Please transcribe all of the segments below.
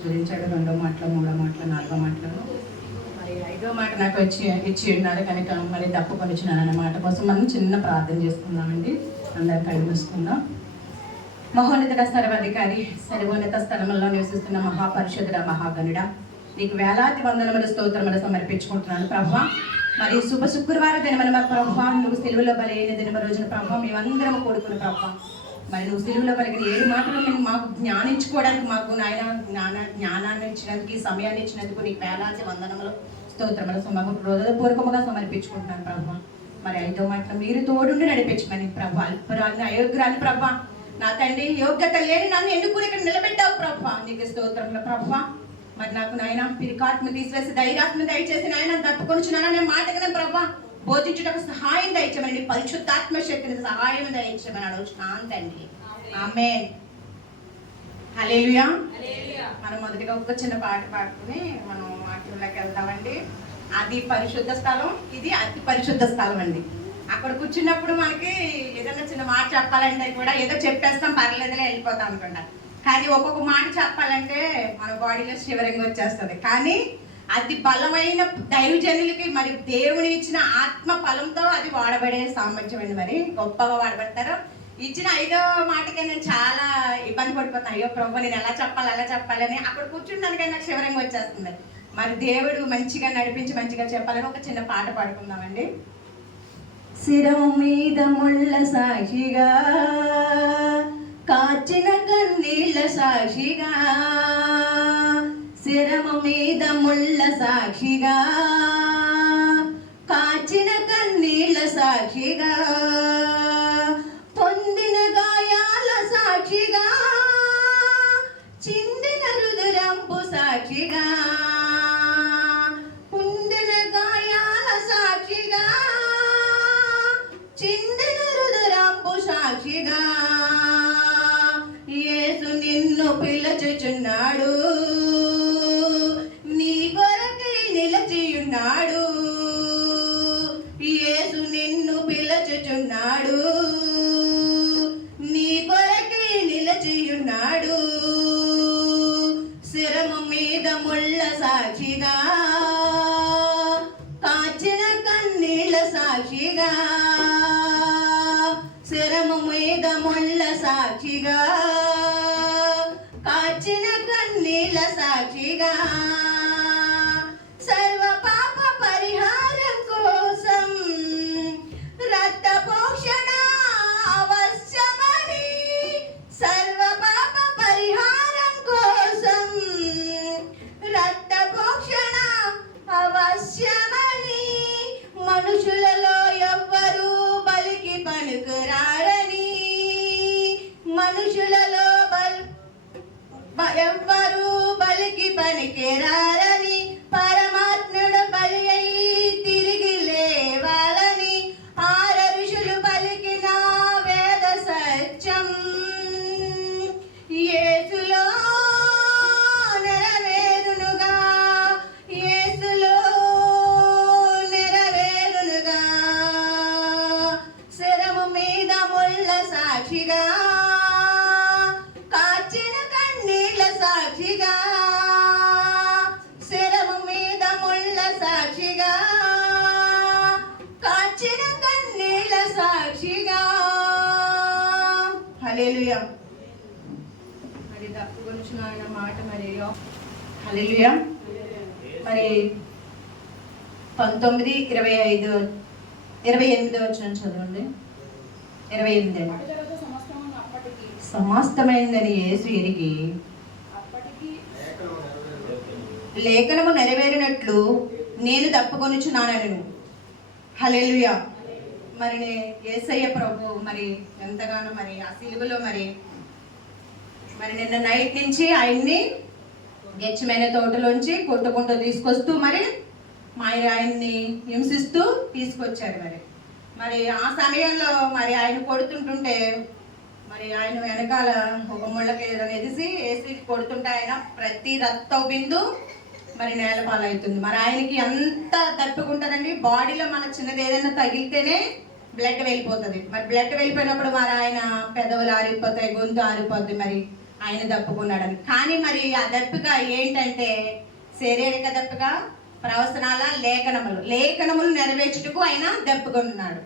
ఆశీర్వదించాడు. 2వ మాటలో, 3వ మాటలో, 4వ మాటలో, మరి 5వ మాట నాకు ఇచ్చి ఉన్నారు కనుక మరి తప్పుకొనిచ్చినాను అనే మాట కోసం మనం చిన్న ప్రార్థన చేసుకుందామండి. అందరం కళ్ళు మూసుకుందాం. మహోన్నత సర్వాధికారి, సర్వోన్నత స్థలంలో నివసిస్తున్న మహాపరిషుద్ధుడ, మహాగణుడ, నీకు వేలాది వందనముల స్తోత్రములు సమర్పించుకుంటున్నాను ప్రభా. మరి శుభ శుక్రవార దినమన ప్రభా, నువ్వు సిలువలో బలైన దినమ రోజున ప్రభా మేమందరం కూడుకున్న ప్రభా, మరి నువ్వు సిలువలో కలిగిన 7 మాటలు మేము మాకు జ్ఞానించుకోవడానికి, మాకు నాయన జ్ఞానాన్ని ఇచ్చినందుకు, ఈ సమయాన్ని ఇచ్చినందుకు నీకు వేలాది వందనములు స్తోత్రములు హృదయపూర్వకముగా సమర్పించుకుంటున్నాను ప్రభా. మరి 5వ మాటలు మీరు తోడుండి నడిపించమని ప్రభా. అల్పురాన్ని, అయోగ్యాన్ని ప్రభా, నా తండ్రి యోగ్యత లేని నన్ను ఎందుకు ఇక్కడ నిలబెట్టావు ప్రభా, నీకు స్తోత్రములు ప్రభా. మరి నాకు నాయన పిరికాత్మ తీసివేసి ధైర్యాత్మ దయచేసి నాయన తప్పుకొనిచున్నాననే మాటగా ప్రభా బోధించుటకు సహాయం దయచేయమని, పరిశుద్ధాత్మ శక్తిని సహాయం దయచేయమని అడుగుతున్నాను తండ్రి. ఆమేన్. హల్లెలూయా. మనం మొదటిగా ఒక చిన్న పాట పాడుకుని మనం వాక్యంలోకి వెళ్దామండి. అది పరిశుద్ధ స్థలం, ఇది అతి పరిశుద్ధ స్థలం అండి. అక్కడ కూర్చున్నప్పుడు మనకి ఏదైనా చిన్న మాట చెప్పాలంటే కూడా ఏదో చెప్పేస్తాం, పర్లేదులే వెళ్ళిపోతాం అనుకుంటా. కానీ ఒక్కొక్క మాట చెప్పాలంటే మన బాడీలో శివరింగ్ వచ్చేస్తుంది. కానీ అది బలమైన దైవజనులకి మరి దేవుని ఇచ్చిన ఆత్మ ఫలంతో అది వాడబడే సామర్థ్యం అండి. మరి గొప్పగా వాడబడతారు. ఇచ్చిన 5వ మాటకే నేను చాలా ఇబ్బంది పడిపోతాను. అయ్యో ప్రభు నేను ఎలా చెప్పాలని అక్కడ కూర్చుంటానికైనా నాకు శివరింగ్ వచ్చేస్తుంది. మరి దేవుడు మంచిగా నడిపించి మంచిగా చెప్పాలని ఒక చిన్న పాట పాడుకుందామండి. శిరం మీద ముళ్ళ సాక్షిగా, కాచిన కన్నీళ్ళ సాక్షిగా, శిరము మీద ముళ్ళ సాక్షిగా, కాచిన కన్నీళ్ళ సాక్షిగా, పొందిన గాయాల సాక్షిగా, చిందిన రుదురంపు సాక్షిగా, పొందిన గాయాల సాక్షిగా, చిందిన రుదురంపు సాక్షిగా, యేసు నిన్ను పిలుచుచున్నాడు, నీ కొరకై నిలిచియున్నాడు. యేసు నిన్ను పిలుచుచున్నాడు, నీ కొరకై నిలిచియున్నాడు. శిరము మీద ముళ్ళ సాక్షిగా, కాచిన కన్నీళ్ళ సాక్షిగా, శిరము మీద ముళ్ళ సాక్షిగా, కాచిన కన్నీళ్ళ సాక్షిగా, సర్వ పాప పరిహారం కోసం రక్త పోషణ అవశ్యమని, సర్వ పాప పరిహారం కోసం రక్త పోషణ అవశ్యమని, మనుషులలో ఎవ్వరూ బలికి పనికిరారని, మనుషులలో ఎవ్వరూ బలికి పనికిరారని, పరమాత్ముడు బలి అయి తిరిగి లేవాలని, 6 ఋషులు పలికిన వేద సత్యం యేసులో నెరవేరునుగా, యేసులో నెరవేరునుగా. శిరము మీద ముళ్ళ సాక్షిగా, కాచిన కన్నీళ్ళ సాక్షిగా, శిరము మీద ముళ్ళ సాక్షిగా, కాచిన కన్నీళ్ళ సాక్షిగా. హల్లెలూయా. మరి తప్పు గురించి ఆయన మాట మరి హల్లెలూయా. మరి 19, 25, 28 వచ్చిన చదవండి. 28. సమస్తమైందని యేసు ఎరిగి లేఖనము నెరవేరినట్లు నేను తప్పుకొనుచున్నానను. హల్లెలూయా. మరి యేసయ్య ప్రభు మరి ఎంతగానో మరి ఆ సిలువలో మరి నిన్న నైట్ నుంచి ఆయన్ని గెచ్చమైన తోటలోంచి కొట్టుకుంటూ తీసుకొస్తూ మరి ఆయన్ని హింసిస్తూ తీసుకొచ్చారు. మరి ఆ సమయంలో మరి ఆయన కొడుతుంటుంటే మరి ఆయన వెనకాల ఒక ముళ్ళకి ఎదిసి వేసి కొడుతుంటే ఆయన ప్రతి రక్త బిందు మరి నేలపాలవుతుంది. మరి ఆయనకి ఎంత తట్టుకుంటుందండి. బాడీలో మన చిన్నది ఏదైనా తగిలితేనే బ్లడ్ వెళ్ళిపోతుంది. మరి బ్లడ్ వెళ్ళిపోయినప్పుడు మరి ఆయన పెదవులు ఆరిపోతాయి, గొంతు ఆరిపోద్ది. మరి ఆయన దప్పుకున్నాడని. కానీ మరి ఆ దప్పిక ఏంటంటే శారీరక దప్పిక, ప్రవచనాల లేఖనములు నెరవేర్చుటకు ఆయన దప్పుకున్నాడు.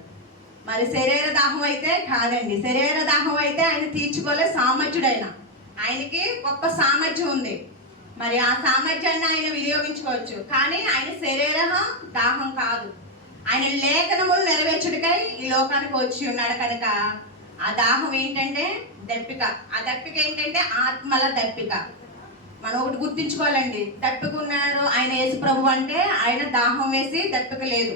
మరి శరీర దాహం అయితే కాదండి. శరీర దాహం అయితే ఆయన తీర్చుకోలే సామర్థ్యుడు. ఆయనకి గొప్ప సామర్థ్యం ఉంది. మరి ఆ సామర్థ్యాన్ని ఆయన వినియోగించుకోవచ్చు. కానీ ఆయన శరీర దాహం కాదు, ఆయన లేఖనములు నెరవేర్చుడికై ఈ లోకానికి వచ్చి ఉన్నాడు కనుక ఆ దాహం ఏంటంటే దప్పిక. ఆ దప్పిక ఏంటంటే ఆత్మల దప్పిక. మనం ఒకటి గుర్తించుకోవాలండి, దప్పికున్నారు ఆయన యేసు ప్రభు అంటే ఆయన దాహం వేసి దప్పిక లేదు,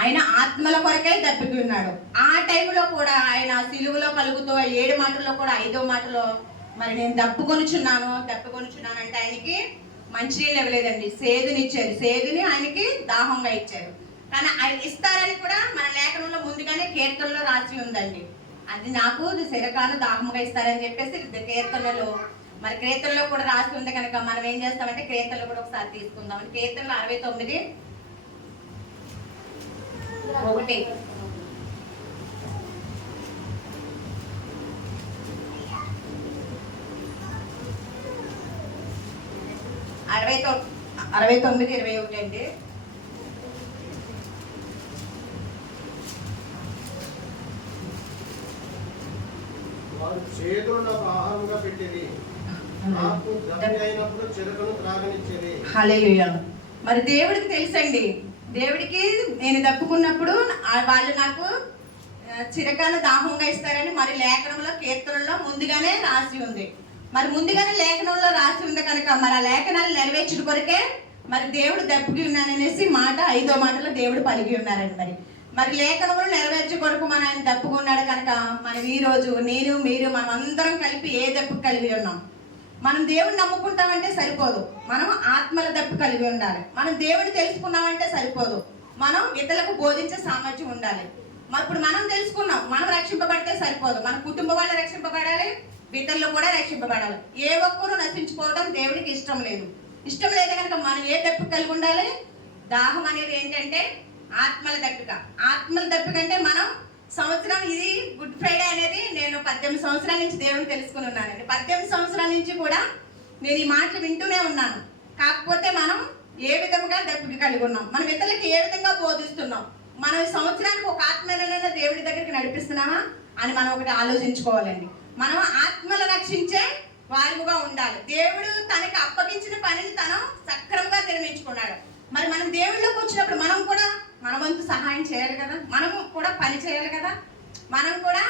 ఆయన ఆత్మల కొరకే దప్పిక ఉన్నాడు. ఆ టైంలో కూడా ఆయన సిలువలో పలుకుతూ 7 మాటల్లో కూడా 5వ మాటలో మరి నేను దప్పుకొనుచున్నాను అంటే ఆయనకి మంచినీళ్ళు ఇవ్వలేదండి, సేదునిచ్చారు. సేదుని ఆయనకి దాహంగా ఇచ్చారు. కానీ ఆయన ఇస్తారని కూడా మన లేఖనంలో ముందుగానే కీర్తనలో రాసి ఉందండి. అది నాకు శిరకాను దాహంగా ఇస్తారని చెప్పేసి కీర్తనలో మరి కీర్తనలో కూడా రాసి ఉంది కనుక మనం ఏం చేస్తామంటే కీర్తనలు కూడా ఒకసారి తీసుకుందాం. కీర్తనలు 69:1 69:21 అండి. హల్లెలూయా. మరి దేవుడికి తెలుసండి, దేవుడికి నేను దప్పుకున్నప్పుడు వాళ్ళు నాకు చిరకాల దాహంగా ఇస్తారని మరి లేఖనంలో కీర్తనలో ముందుగానే రాసి ఉంది. మరి ముందుగానే లేఖనంలో రాసి ఉంది కనుక మరి ఆ లేఖనాలు నెరవేర్చుడు కొరకే మరి దేవుడు దప్పుకి ఉన్నాననేసి మాట 5వ మాటలో దేవుడు పలికి ఉన్నారండి. మరి లేఖనములు నెరవేర్చు కొరకు మన ఆయన దప్పుకున్నాడు కనుక మనం ఈ రోజు నేను మీరు మనం అందరం కలిపి ఏ దప్పు కలిగి ఉన్నాం. మనం దేవుడిని నమ్ముకుంటామంటే సరిపోదు, మనం ఆత్మల దప్పు కలిగి ఉండాలి. మనం దేవుడిని తెలుసుకున్నామంటే సరిపోదు, మనం ఇతరులకు బోధించే సామర్థ్యం ఉండాలి. మరి ఇప్పుడు మనం తెలుసుకున్నాం, మనం రక్షింపబడితే సరిపోదు, మన కుటుంబ వాళ్ళు రక్షింపబడాలి, ఇతరులు కూడా రక్షింపబడాలి. ఏ ఒక్కరూ నశించుకోవడం దేవుడికి ఇష్టం లేదు కనుక మనం ఏ దప్పు కలిగి ఉండాలి. దాహం అనేది ఏంటంటే ఆత్మల దప్పిక. ఆత్మల దప్పిక అంటే మనం సంవత్సరం, ఇది గుడ్ ఫ్రైడే అనేది నేను 18 సంవత్సరాల నుంచి దేవుని తెలుసుకుని ఉన్నానండి. 18 సంవత్సరాల నుంచి కూడా నేను ఈ మాటలు వింటూనే ఉన్నాను. కాకపోతే మనం ఏ విధంగా దప్పిక కలిగి ఉన్నాం, మనం ఇతరులకి ఏ విధంగా బోధిస్తున్నాం, మనం సంవత్సరానికి ఒక ఆత్మలైనా దేవుడి దగ్గరికి నడిపిస్తున్నామా అని మనం ఒకటి ఆలోచించుకోవాలండి. మనం ఆత్మలు రక్షించే వారుగా ఉండాలి. దేవుడు తనకి అప్పగించిన పనిని తను సక్రమంగా నిర్మించుకున్నాడు. మరి మనం దేవుళ్ళలోకి వచ్చినప్పుడు మనం కూడా మన వంతు సహాయం చేయాలి కదా, మనము కూడా పని చేయాలి కదా. మనం కూడా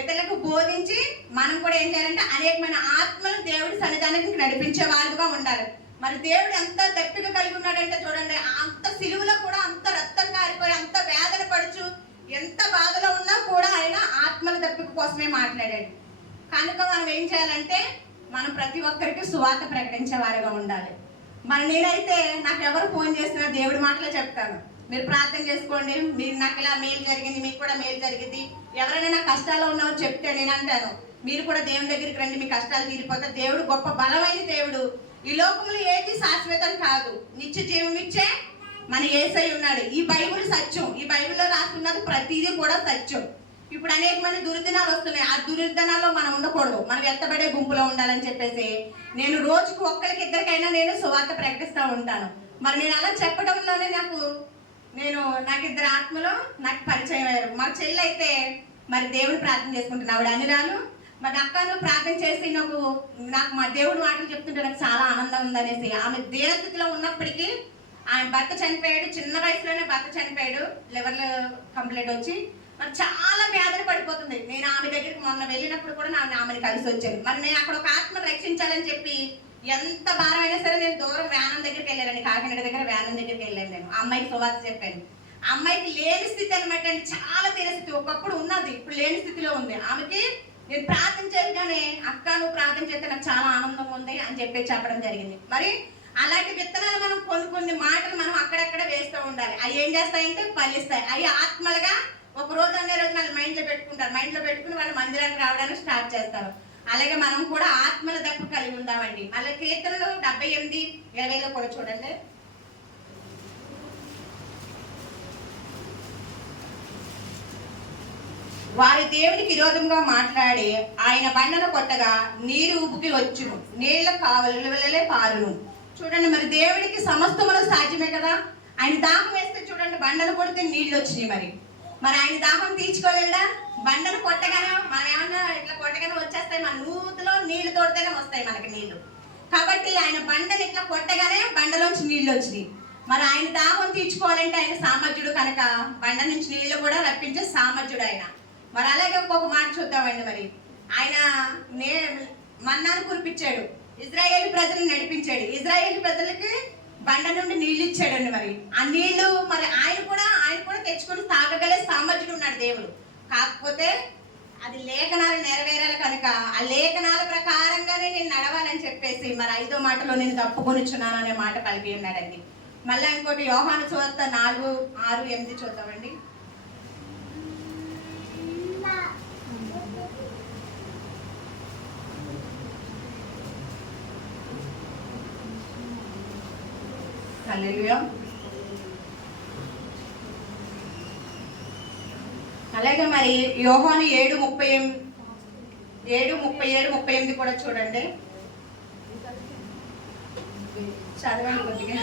ఇతరులకు బోధించి మనం కూడా ఏం చేయాలంటే అనేకమైన ఆత్మలు దేవుడి సన్నిధానానికి నడిపించే వారుగా ఉండాలి. మరి దేవుడు ఎంత దప్పిక కలిగి ఉన్నాడంటే చూడండి, అంత సిలువలో కూడా అంత రక్తం కారిపోయి అంత వేదన పడుచు ఎంత బాధలో ఉన్నా కూడా ఆయన ఆత్మల దప్పిక కోసమే మాట్లాడాడు. కనుక మనం ఏం చేయాలంటే మనం ప్రతి ఒక్కరికి సువార్త ప్రకటించే వారుగా ఉండాలి. మరి నేనైతే నాకు ఎవరు ఫోన్ చేసినా దేవుడి మాటలే చెప్తాను. మీరు ప్రార్థన చేసుకోండి, మీరు నాకు ఇలా మేలు జరిగింది, మీకు కూడా మేలు జరిగింది. ఎవరైనా నా కష్టాల్లో ఉన్నారో చెప్తే నేను అంటాను, మీరు కూడా దేవుని దగ్గరికి రండి, మీ కష్టాలు తీరిపోతే. దేవుడు గొప్ప బలమైన దేవుడు. ఈ లోకంలో ఏది శాశ్వతం కాదు, నిత్య జీవం ఇచ్చే మన యేసయ్య ఉన్నాడు. ఈ బైబిల్ సత్యం, ఈ బైబిల్లో రాస్తున్నది ప్రతిదీ కూడా సత్యం. ఇప్పుడు అనేక మంది దుర్దినాలు వస్తున్నాయి, ఆ దుర్దినాల్లో మనం ఉండకూడదు, మనం ఎత్తబడే గుంపులో ఉండాలని చెప్పేసి నేను రోజుకు ఒక్కరికి ఇద్దరికైనా నేను సువార్త ప్రకటిస్తూ ఉంటాను. మరి నేను అలా చెప్పడంలోనే నాకు 2 ఆత్మలు నాకు పరిచయం అయ్యారు. మా చెల్లి అయితే మరి దేవుడు ప్రార్థన చేసుకుంటున్నా, ఆవిడ అనిరాలు. మరి అక్కను ప్రార్థన చేసి నాకు మా దేవుడు మాటలు చెప్తుంటే నాకు చాలా ఆనందం ఉందనేసి, ఆమె దీనస్థితిలో ఉన్నప్పటికీ ఆయన భర్త చనిపోయాడు, చిన్న వయసులోనే భర్త చనిపోయాడు, లివర్ కంప్లైంట్ వచ్చి మరి చాలా వేదన పడిపోతుంది. నేను ఆమె దగ్గరికి మొన్న వెళ్ళినప్పుడు కూడా ఆమెను కలిసి వచ్చాను. మరి నేను అక్కడ ఒక ఆత్మను రక్షించాలని చెప్పి ఎంత భారం అయినా సరే నేను దూరం వ్యానం దగ్గరికి వెళ్ళానండి, కాకినాడ దగ్గర వ్యానం దగ్గరికి వెళ్ళాను. నేను ఆ అమ్మాయికి సువార్త చెప్పాను. ఆ అమ్మాయికి లేని స్థితి అనమాట అండి, చాలా తీర స్థితి. ఒకప్పుడు ఉన్నది, ఇప్పుడు లేని స్థితిలో ఉంది. ఆమెకి నేను ప్రార్థన చేయగానే అక్క నువ్వు ప్రార్థన చేస్తే నాకు చాలా ఆనందంగా ఉంది అని చెప్పి చెప్పడం జరిగింది. మరి అలాంటి విత్తనాలు మనం కొన్ని మాటలు మనం అక్కడక్కడ వేస్తూ ఉండాలి. అవి ఏం చేస్తాయంటే ఫలిస్తాయి. అవి ఆత్మలుగా ఒక రోజు అనే రోజు వాళ్ళు మైండ్లో పెట్టుకుంటారు. మైండ్లో పెట్టుకుని వాళ్ళు మందిరానికి రావడానికి స్టార్ట్ చేస్తారు. అలాగే మనం కూడా ఆత్మల దప్పు కలిగి ఉందామండి. అలాగే కీర్తనలు 78:20 కూడా చూడండి. వారి దేవునికి విరోధంగా మాట్లాడి ఆయన బండను కొట్టగా నీరు ఉబుకి వచ్చును, నీళ్ల కావలే పారును. చూడండి, మరి దేవుడికి సమస్తములు సాధ్యమే కదా. ఆయన దాహం వేస్తే చూడండి, బండను కొడితే నీళ్ళు వచ్చినాయి. మరి ఆయన దాహం తీర్చుకోలేడా? బండను కొట్టగానే మనం ఏమన్నా ఇట్లా కొట్టగానే వచ్చేస్తాయి, మన నూతిలో నీళ్లు తోడితేనే వస్తాయి మనకి నీళ్లు. కాబట్టి ఆయన బండను ఇట్లా కొట్టగానే బండలోంచి నీళ్లు వచ్చినాయి. మరి ఆయన దాహం తీర్చుకోవాలంటే ఆయన సామర్థ్యుడు కనుక బండ నుంచి నీళ్లు కూడా రప్పించే సామర్థ్యుడు ఆయన. మరి అలాగే ఇంకొక మాట చూద్దామండి. మరి ఆయన మన్నాను కురిపించాడు, ఇజ్రాయేల్ ప్రజలను నడిపించాడు, ఇజ్రాయేల్ ప్రజలకి బండ నుండి నీళ్ళు ఇచ్చాడండి. మరి ఆ నీళ్లు మరి ఆయన కూడా తెచ్చుకొని తాగగలే సామర్థ్యుడు ఉన్నాడు దేవుడు. కాకపోతే అది లేఖనాలు నెరవేరాలి కనుక ఆ లేఖనాల ప్రకారంగానే నేను నడవాలని చెప్పేసి మరి 5వ మాటలో నేను తప్పుకొనిచున్నాను అనే మాట కలిగి ఉన్నాడండి. మళ్ళీ ఇంకోటి యోహాను సువార్త 4, 6, 8 చూద్దామండి. హల్లెలూయా. అలాగే మరి యోహాను 7:37 కూడా చూడండి, చదవండి కొద్దిగా.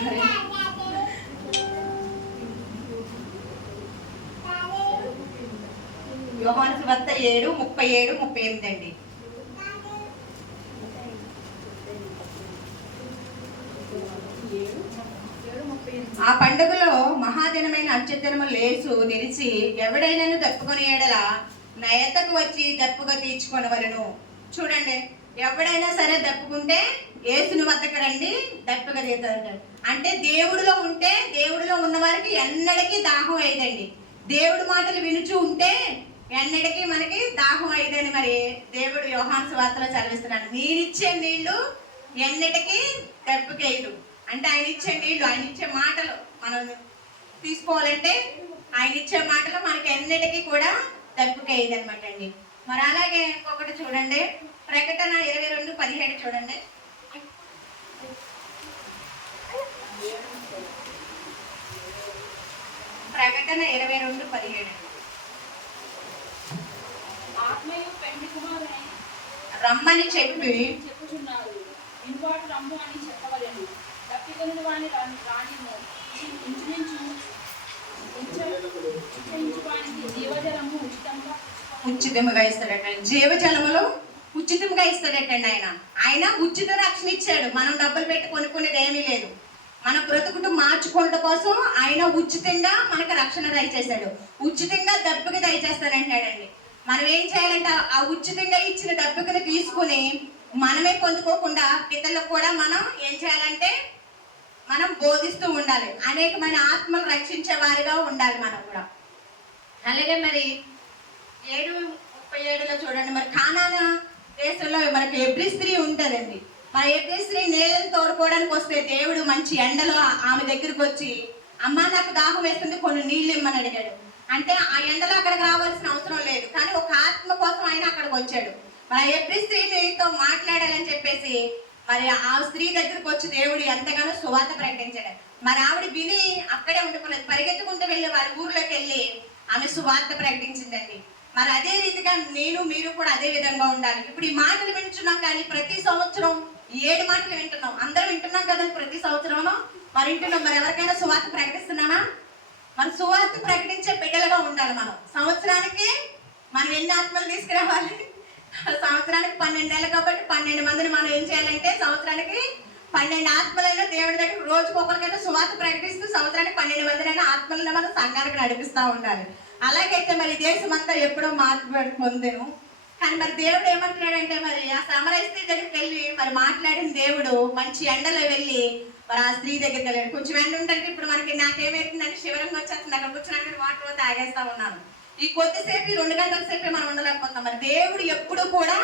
యోహాను సువార్త 7:37-38 అండి. ఆ పండుగలో మహాదినమైన అంత్యదినము లేసు నిలిచి ఎవడైనాను దప్పుకొని ఏడల నా ఎద్దకు వచ్చి దప్పుగా తీర్చుకొనవలెను. చూడండి, ఎవడైనా సరే దప్పుకుంటే యేసుని వద్దకు రండి, దప్పుగా తీర్చుతాడు. అంటే దేవుడిలో ఉంటే, దేవుడిలో ఉన్న వారికి ఎన్నటికీ దాహం అయ్యేదండి. దేవుడి మాటలు వినుచూ ఉంటే ఎన్నటికీ మనకి దాహం అయ్యేదని మరి దేవుడు యోహాను సువార్తలో చదివిస్తున్నాడు. నేనిచ్చే నీళ్లు ఎన్నటికీ దప్పుకేయడు. అంటే ఆయన ఇచ్చే నీళ్లు, ఆయన ఇచ్చే మాటలు మనం తీసుకోవాలంటే ఆయన ఇచ్చే మాటలు మనకి ఎన్నటికీ కూడా దప్పుకేయదు అనమాట అండి. మరి అలాగే ఇంకొకటి చూడండి, ప్రకటన 22:17 చూడండి. ప్రకటన 22:17 రమ్మని చెప్పి ఉచితముగా ఇస్తాడట. జీవజలములు ఉచితంగా ఇస్తాడటండి. ఆయన ఉచిత రక్షణ ఇచ్చాడు. మనం డబ్బులు పెట్టి కొనుక్కునేది ఏమీ లేదు. మన బ్రతుకును మార్చుకోవడం కోసం ఆయన ఉచితంగా మనకు రక్షణ దయచేశాడు. ఉచితంగా దప్పుకి దయచేస్తానంటాడండి. మనం ఏం చేయాలంటే ఆ ఉచితంగా ఇచ్చిన దప్పుకను తీసుకుని మనమే పొందుకోకుండా ఇతరులకు కూడా మనం ఏం చేయాలంటే మనం బోధిస్తూ ఉండాలి. అనేకమైన ఆత్మలు రక్షించే వారిగా ఉండాలి మనం కూడా. అలాగే మరి 7:37 చూడండి, మరి కానాను దేశంలో మనకి ఎబ్రీ స్త్రీ ఉంటుందండి. మన ఎబ్రీ స్త్రీ నీళ్ళని తోడుకోవడానికి వస్తే దేవుడు మంచి ఎండలో ఆమె దగ్గరికి వచ్చి, అమ్మ నాకు దాహం వేస్తుంది, కొన్ని నీళ్ళు ఇమ్మని అడిగాడు. అంటే ఆ ఎండలో అక్కడికి రావాల్సిన అవసరం లేదు, కానీ ఒక ఆత్మ కోసం ఆయన అక్కడికి వచ్చాడు. మరి ఎబ్రీ స్త్రీతో మాట్లాడాలని చెప్పేసి మరి ఆ స్త్రీ దగ్గరికి వచ్చి దేవుడు ఎంతగానో సువార్త ప్రకటించాడు. మరి ఆవిడ విని అక్కడే ఉండిపోలేదు, పరిగెత్తుకుంటూ వెళ్ళి వారి ఊర్లోకి వెళ్ళి ఆమె సువార్త ప్రకటించిందండి. మరి అదే రీతిగా నేను మీరు కూడా అదే విధంగా ఉండాలి. ఇప్పుడు ఈ మాటలు వింటున్నాం, కానీ ప్రతి సంవత్సరం 7 మాటలు వింటున్నాం. అందరం వింటున్నాం కదా ప్రతి సంవత్సరం. మరి వింటున్నాం, మరి ఎవరికైనా సువార్త ప్రకటిస్తున్నామా? మన సువార్త ప్రకటించే బిడ్డలుగా ఉండాలి. మనం సంవత్సరానికి మనం ఎన్ని ఆత్మలు తీసుకురావాలి? సంవత్సరానికి 12 నెలలు కాబట్టి 12 మందిని మనం ఏం చేయాలంటే సంవత్సరానికి 12 ఆత్మలైనా దేవుడి దగ్గర రోజుకు ఒకరికైనా సువార్త ప్రకటిస్తూ సంవత్సరానికి 12 మందినైనా ఆత్మలను మనం సంఘానికి నడిపిస్తూ ఉండాలి. అలాగైతే మరి దేశం అంతా ఎప్పుడో మార్పు పొందేము. కానీ మరి దేవుడు ఏమంటున్నాడంటే మరి ఆ సమరయ స్త్రీ దగ్గరికి వెళ్ళి మరి మాట్లాడిన దేవుడు మంచి ఎండలో వెళ్ళి మరి ఆ స్త్రీ దగ్గరికి వెళ్ళాడు. కొంచెం ఎండ ఉంటుంటే ఇప్పుడు మనకి నాకేమైతుందంటే శివరంగా వచ్చేస్తుంది, అక్కడ కూర్చున్నాక వాటర్ తాగేస్తా ఉన్నాను. ఈ కొద్దిసేపు 2 గంటల సేపే మనం ఉండలేకపోతున్నాం. మరి దేవుడు ఎప్పుడు కూడా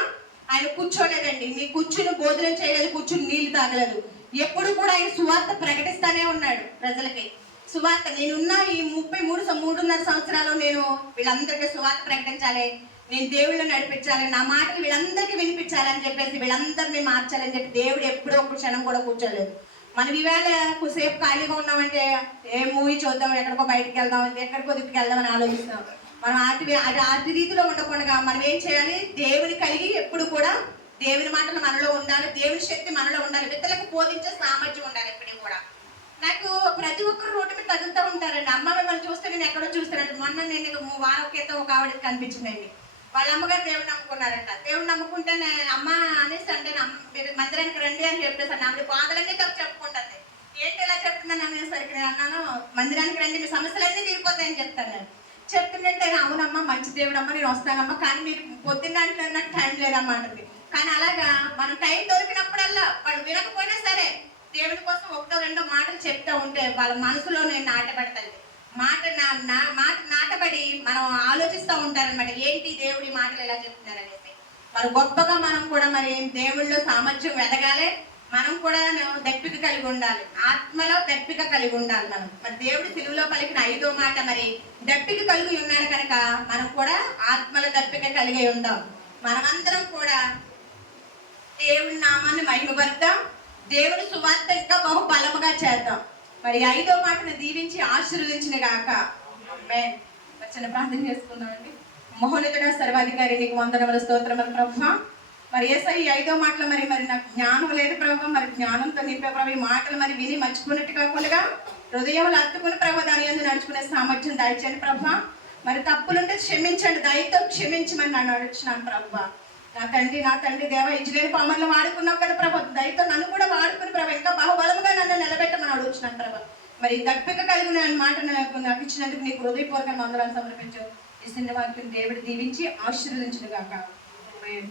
ఆయన కూర్చోలేదండి. నీ కూర్చుని భోజనం చేయలేదు, కూర్చుని నీళ్లు తాగలేదు. ఎప్పుడు కూడా ఆయన సువార్త ప్రకటిస్తానే ఉన్నాడు ప్రజలకి. సువార్త నేనున్న ఈ 3.5 సంవత్సరాలు నేను వీళ్ళందరికీ సువార్త ప్రకటించాలి, నేను దేవుళ్ళు నడిపించాలి, నా మాటలు వీళ్ళందరికీ వినిపించాలని చెప్పేసి వీళ్ళందరినీ మార్చాలని చెప్పి దేవుడు ఎప్పుడో ఒక క్షణం కూడా కూర్చోలేదు. మనం ఈవేళ కొద్దిసేపు ఖాళీగా ఉన్నామంటే ఏ మూవీ చూద్దాం, ఎక్కడికో బయటకు వెళ్దాం, ఎక్కడికో దిక్కుకి వెళ్దామని ఆలోచిస్తాం. మనం అతి రీతిలో ఉండకుండా మనం ఏం చేయాలి? దేవుని కలిగి ఎప్పుడు కూడా దేవుని మాటలు మనలో ఉండాలి, దేవుని శక్తి మనలో ఉండాలి, ఇతరులకు బోధించే సామర్థ్యం ఉండాలి ఎప్పుడు కూడా. నాకు ప్రతి ఒక్కరు రోడ్డు మీద తగులుతూ ఉంటారండి. అమ్మ మిమ్మల్ని చూస్తే నేను ఎక్కడో చూస్తానండి. మొన్న నేను వారం క్రితం ఒక ఆవిడ కనిపించిందండి. వాళ్ళ అమ్మగారు దేవుడు నమ్ముకున్నారంట. దేవుడు నమ్ముకుంటే అమ్మ అనేసి అంటే మీరు మందిరానికి రండి అని చెప్పేసాను. ఆవిడ బాధలన్నీ చెప్పుకుంటుంది. ఏంటి ఇలా చెప్తుందని అనేసరికి నేను అన్నాను, మందిరానికి రండి, మీ సమస్యలన్నీ తీరిపోతాయని చెప్తాను నేను. చెప్తుందంటే అవునమ్మా మంచి దేవుడమ్మా నేను వస్తానమ్మా, కానీ మీరు పొద్దున్న అంటే నాకు టైం లేదమ్మా అంటుంది. కానీ అలాగా మనం టైం దొరికినప్పుడల్లా వాడు వినకపోయినా సరే దేవుడి కోసం ఒకటో రెండో మాటలు చెప్తా ఉంటే వాళ్ళ మనసులో నేను నాటబడతాను. మాట నాటబడి మనం ఆలోచిస్తూ ఉంటారనమాట, ఏంటి దేవుడి మాటలు ఎలా చెప్తున్నారు అనేసి. మరి గొప్పగా మనం కూడా మరి దేవుళ్ళలో సామర్థ్యం ఎదగాలి, మనం కూడా దప్పిక కలిగి ఉండాలి, ఆత్మలో దప్పిక కలిగి ఉండాలి. మరి దేవుడి సిలువలో పలికిన 5వ మాట మరి దప్పిక కలిగి ఉన్నాడు కనుక మనం కూడా ఆత్మల దప్పిక కలిగి ఉందాం. మనమందరం కూడా దేవుడి నామాన్ని మహిమపడతాం, దేవుడి సువార్త ఇంకా బహు బలముగా చేద్దాం. మరి 5వ మాటను దీవించి ఆశీర్వదించిన గాక. ఆమేన్. చిన్న ప్రార్థన చేసుకుందామండి. మహోన్నతుడా సర్వాధికారి నీకు వందనములు స్తోత్రములు ప్రభువా. మరి యేసయ్య 5వ మాటలు మరి నాకు జ్ఞానం లేదు ప్రభు, మరి జ్ఞానంతో నింపే ప్రభు. ఈ మాటలు మరి విని మర్చిపోయినట్టు కాకుండా హృదయంలో అత్తుకుని ప్రభు దాని యందు నడుచుకునే సామర్థ్యం దయచేయండి ప్రభు. మరి తప్పులుంటే క్షమించండి, దయతో క్షమించమని నన్ను అడుగుతున్నాను ప్రభు. నా తండ్రి దేవ ఇజ్రాయేలు పామర్లు వాడుకున్నావు కదా ప్రభు, దయతో నన్ను కూడా వాడుకుని ప్రభు ఇంకా బహుబలముగా నన్ను నిలబెట్టమని అడుగుతున్నాను ప్రభు. మరి దప్పిక కలిగిన మాట నాకు ఇచ్చినందుకు నీకు హృదయపూర్వకంగా వందనాలు సమర్పించు. ఈ చిన్న వాక్యం దేవుడు దీవించి ఆశీర్వదించును గాక. ఆమేన్.